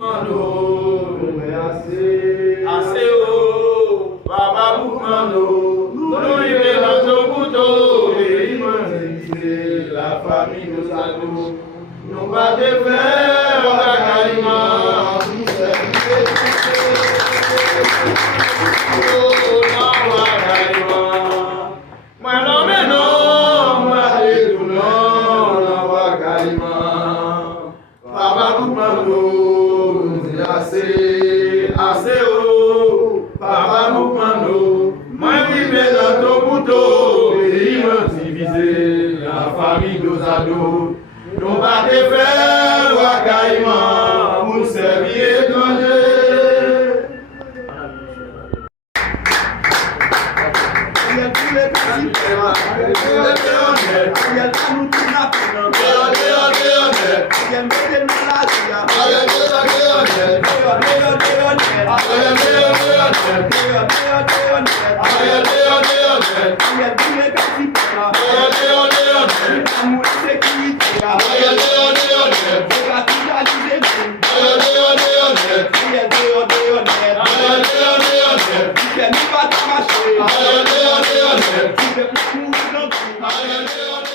Mano, Aseo, Baba Mano, Nourri Nazobuto, la famille nous a nous va te faire la carima. Nous va te faire Wakaïma pour servir étranger. Il y a tous les petits frères, il y a nous tout la peine. Il y a des Hallelujah.